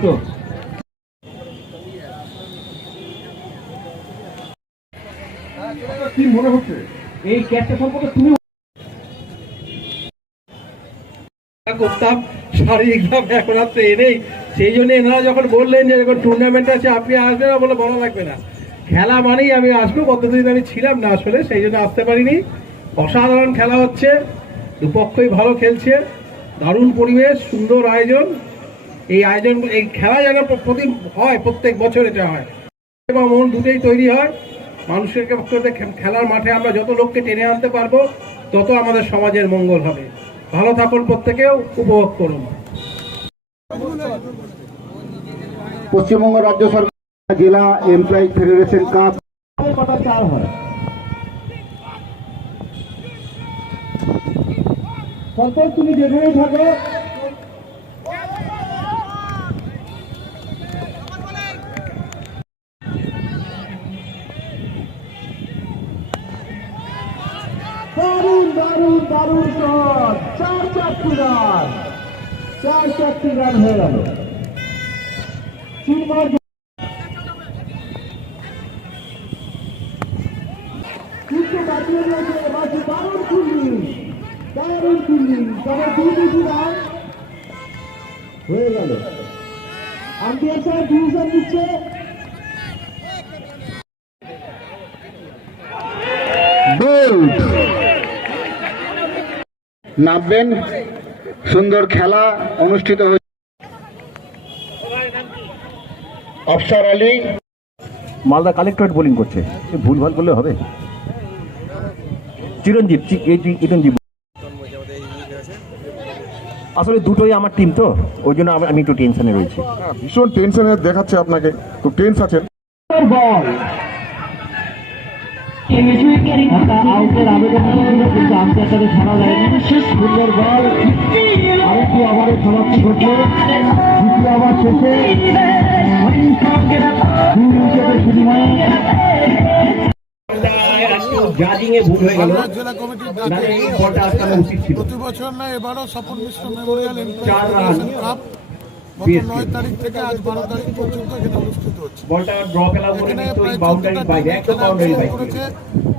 কি মনে হচ্ছে এই ক্যাচটা সম্পর্কে তুমি করতাম শারীরিকভাবে এখন আর তো এনেই, সেই জন্য এনারা যখন বললেন যে যখন টুর্নামেন্ট আছে আপনি আসবেন না, বলে বলা লাগবে না, খেলা মানেই আমি আসবো। কতদিন আমি ছিলাম না আসলে, সেই জন্য আসতে পারিনি। অসাধারণ খেলা হচ্ছে, দুপক্ষই ভালো খেলছে, দারুণ পরিবেশ, সুন্দর আয়োজন। এই আয়োজন, এই খেলা যেন হয়, প্রত্যেক বছর এটা হয় এবং মন দুটোই তৈরি হয়। মানুষের খেলার মাঠে আমরা যত লোককে টেনে আনতে পারবো তত আমাদের সমাজের মঙ্গল হবে। ভালো থাকুন, প্রত্যেকেও উপভোগ করুন। পশ্চিমবঙ্গ রাজ্য সরকার জেলা এমপ্লয়ি ফেডারেশন কাপ কটা চার হয়, তারপর তুমি যেখানেই থাকো দারুণ দারুণ দারুণ শট, 4-4টি রান, 4-4টি রান হয়ে গেল। কিন্তু বাঁচিয়ে দিয়েছে, দারুণ ফিল্ডিং, দারুণ ফিল্ডিং, তবে 2-2 রান হয়ে গেল। আম্পায়ার সাহেব ডিসিশন দিচ্ছে, নামবেন। সুন্দর খেলা অনুষ্ঠিত হয়েছে। আফসার আলী মালদা কালেক্টরেট বোলিং করছে, ভুলভাল করলে হবে। চিরঞ্জীব আসলে দুটোই আমার টিম, তো ওই জন্য আমি একটু টেনশনে রয়েছি। ভীষণ টেনশনে দেখাচ্ছে আপনাকে, তো টেন্স আছেন। আউটের আবেদন কিন্তু আম্পায়ারটাকে ছাড়া যায়নি। সুন্দর বল, আরেকটি ওভারে সমাপ্তি ঘটল। দ্বিতীয় ওভার শেষে 2 উইকেটের বিনিময়ে জেলা কমিটির প্রতি বছর না, এবারও স্বপন মিশ্র মেমোরিয়াল কাপ গত 9 তারিখ থেকে আজ 12 তারিখ পর্যন্ত এখানে অনুষ্ঠিত হচ্ছে। এখানে প্রায় 14টা টিম করেছে,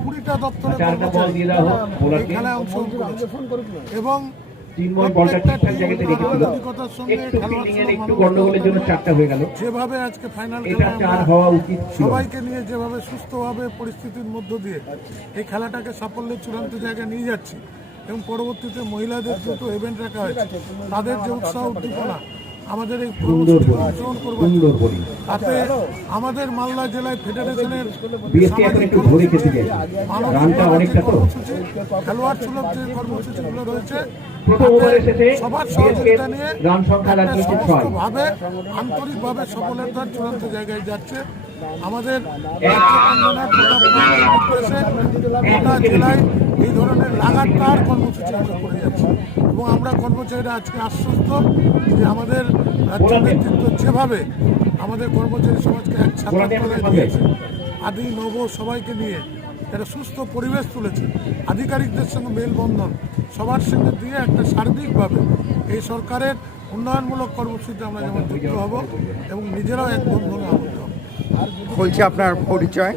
20টা দপ্তরের কর্মচারী এই খেলায় অংশগ্রহণ করেছে এবং যেভাবে আজকে ফাইনাল সবাইকে নিয়ে যেভাবে সুস্থভাবে পরিস্থিতির মধ্য দিয়ে এই খেলাটাকে সাফল্যের চূড়ান্ত জায়গায় নিয়ে যাচ্ছি এবং পরবর্তীতে মহিলাদের দুটো ইভেন্ট রাখা হয়েছে, তাদের যে উৎসাহ উদ্দীপনা আমাদের এই অংশগ্রহণ করবো, তাতে আমাদের মালদা জেলায় ফেডারেশনের খেলোয়াড় সুলভ যে কর্মসূচিগুলো রয়েছে সবার সহযোগিতা নিয়ে সমস্তভাবে আন্তরিকভাবে সফলতার চূড়ান্ত জায়গায় যাচ্ছে। আমাদের গোটা জেলায় এই ধরনের লাগাতার কর্মসূচি আমরা করে যাচ্ছি এবং আমরা কর্মচারীরা আজকে আশ্বস্ত যে আমাদের রাজ্য নেতৃত্ব যেভাবে আমাদের কর্মচারী সমাজকে এক ছাত্র দিয়েছে, আদি নব সবাইকে নিয়ে একটা সুস্থ পরিবেশ তুলেছে, আধিকারিকদের সঙ্গে মেলবন্ধন সবার সঙ্গে দিয়ে একটা সার্বিকভাবে এই সরকারের উন্নয়নমূলক কর্মসূচিতে আমরা যেমন যুক্ত হব এবং নিজেরাও এক বন্ধনে আবদ্ধ হব। বলছি আপনার পরিচয়?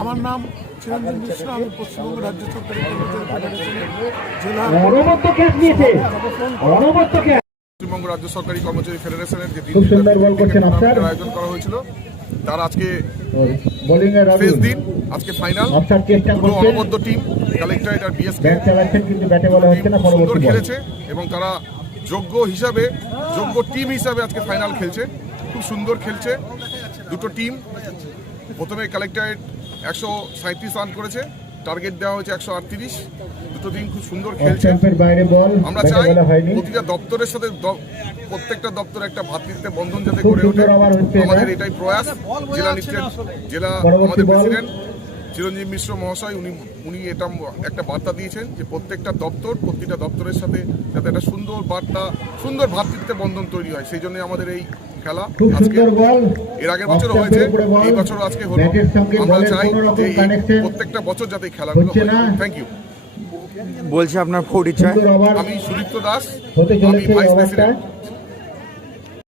আমার নাম চিরঞ্জীব মিশ্র, আমি পশ্চিমবঙ্গ রাজ্য সরকারি কর্মচারী ফেডারেশনের জেলার পশ্চিমবঙ্গ রাজ্য সরকারি কর্মচারী ফেডারেশনের যে আয়োজন করা হয়েছিল তার আজকে শেষ দিন, আজকে ফাইনাল। অনবদ্য টিম কালেক্টরেট আর বিএসপি সুন্দর খেলেছে এবং তারা যোগ্য টিম হিসাবে আজকে ফাইনাল খেলছে, খুব সুন্দর খেলছে দুটো টিম। প্রথমে কালেক্টরেট 137 রান করেছে, টার্গেট দেওয়া হয়েছে 138। দুটো টিম খুব সুন্দর খেলছে। আমরা চাই প্রতিটা দপ্তরের সাথে প্রত্যেকটা দপ্তরে একটা ভ্রাতৃত্বের বন্ধন যাতে গড়ে ওঠে, আমাদের এটাই প্রয়াস। জেলা আমাদের প্রেসিডেন্ট চিরঞ্জীব মিশ্র মহাশয় উনি এটা একটা বার্তা দিয়েছেন যে প্রত্যেকটা দপ্তরের সাথে যাতে একটা সুন্দর ভ্রাতৃত্বের বন্ধন তৈরি হয়, সেই জন্য আমাদের এই খেলা। আজকে এর আগের বছরও হয়েছে, এই বছরও আজকে হলো। আমরা চাই যে প্রত্যেকটা বছর যাতে খেলাগুলো হয়। Thank you. বলছি আপনার পরিচয়? আমি সুদীপ্ত দাস, আমি ভাইস প্রেসিডেন্ট।